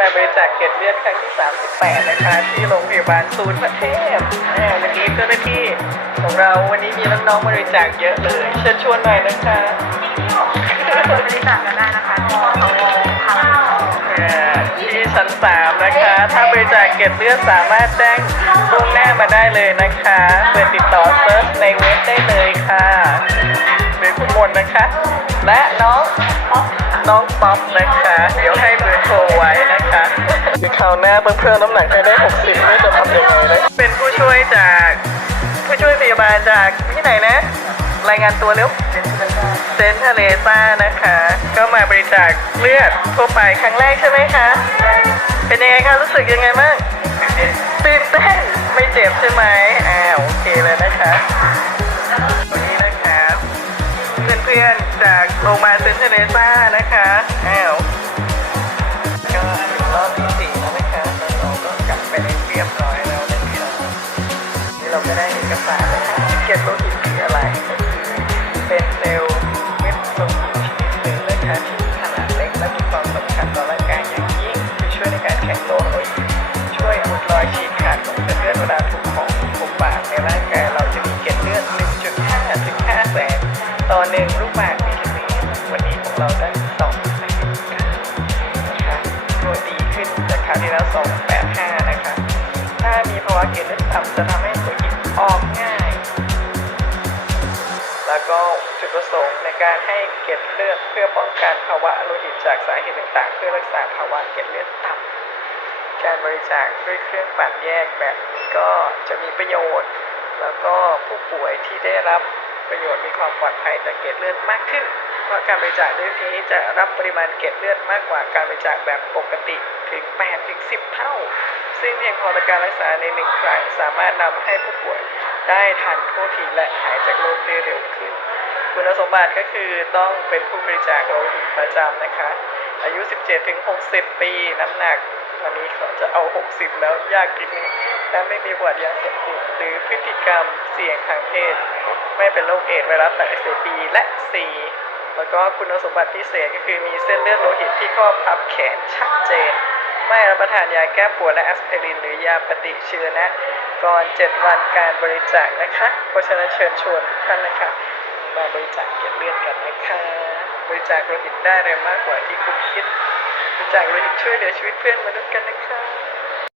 มาบริจาคเกล็ดเลือดครั้งที่ 38 นะคะ ที่โรงพยาบาลศูนย์ประเทศอ่าวันนี้เจ้าหน้าที่ของเราวันนี้มีน้องๆบริจาคเยอะเลยเชิญชวนหน่อยนะคะบริจาคกันได้นะคะที่มสวค่ะอ่าที่ชั้น 3 นะคะ ถ้าบริจาคเกล็ดเลือดสามารถแจ้งล่วงหน้ามาได้เลยนะคะเปิดติดต่อเซิร์ชในเว็บได้เลยค่ะหรือคุณมนต์นะคะ และน้อง น้องป๊อปนะคะ เดี๋ยวให้เบอร์โทรไว้นะคะคือคราวหน้าเพิ่มเพิ่มน้ำหนักให้ได้ 60ไม่จะทำยังไงนะเป็นผู้ช่วยจาก ผู้ช่วยพยาบาลจากที่ไหนนะ รายงานตัวเร็วเซนต์ทะเลซ่านะคะ ก็มาบริจาคเลือดทั่วไปครั้งแรกใช่ไหมคะ เป็นยังไงคะ รู้สึกยังไงบ้างตื่นเต้นไม่เจ็บใช่ไหม พื่อนๆ จากโรงพยาบาลเซนเทเลซ่านะคะอ้าวก็ถึงรอบที่สี่แล้วนะคะเราก็กลับไปเรียบร้อยแล้วนะคะนี่เราก็ได้เอกสาร เราได้2แสนนะคะตัวดีขึ้นจากคราวที่แล้ว285นะคะ ถ้ามีภาวะเกล็ดเลือดต่ำจะทำให้ตัวหิตออกง่าย แล้วก็จุดประสงค์ในการให้เกล็ดเลือดเพื่อป้องกันภาวะโลหิตจากสาเหตุต่างๆ เพื่อรักษาภาวะเกล็ดเลือดต่ำการบริจาคด้วยเครื่องปั่นแยกแบบนี้ก็จะมีประโยชน์ แล้วก็ผู้ป่วยที่ได้รับประโยชน์มีความปลอดภัยจากเกล็ดเลือดมากขึ้น ราะการบริจาคด้วยวิธีนี้จะรับปริมาณเกล็ดเลือดมากกว่าการบริจาคแบบปกติถึง8ถึง10 เท่า ซึ่งเพียงพอต่อการรักษาในหนึ่งครั้งสามารถนำให้ผู้ป่วยได้ทันท่วทีและหายจากโรคได้เร็วขึ้น คุณสมบัติก็คือต้องเป็นผู้บริจาคโลหิตประจำนะคะ อายุ 17ถึง60 ปีน้ำหนักวันนี้เขาจะเอา 60 แล้วยากนิดนึงและไม่มีประวัติยาเสพติดหรือพฤติกรรมเสี่ยงทางเพศ ไม่เป็นโรคเอดส์ไวรัสตับอักเสบบีและ C แล้วก็คุณสมบัติพิเศษก็คือมีเส้นเลือดโลหิตที่ข้อบพับแขนชัดเจน ไม่รับประทานยาแก้ปวดและแอสไพริน หรือยาปฏิชีวนะก่อน7วันการบริจาคนะคะ เพราะฉะนั้นเชิญชวนทุกท่านนะคะมาบริจาคเกล็ดเลือดกันนะคะบริจาคโลหิตได้เร็วมากกว่าที่คุณคิดบริจาคโลหิตช่วยเหลือชีวิตเพื่อนมนุษย์กันนะคะ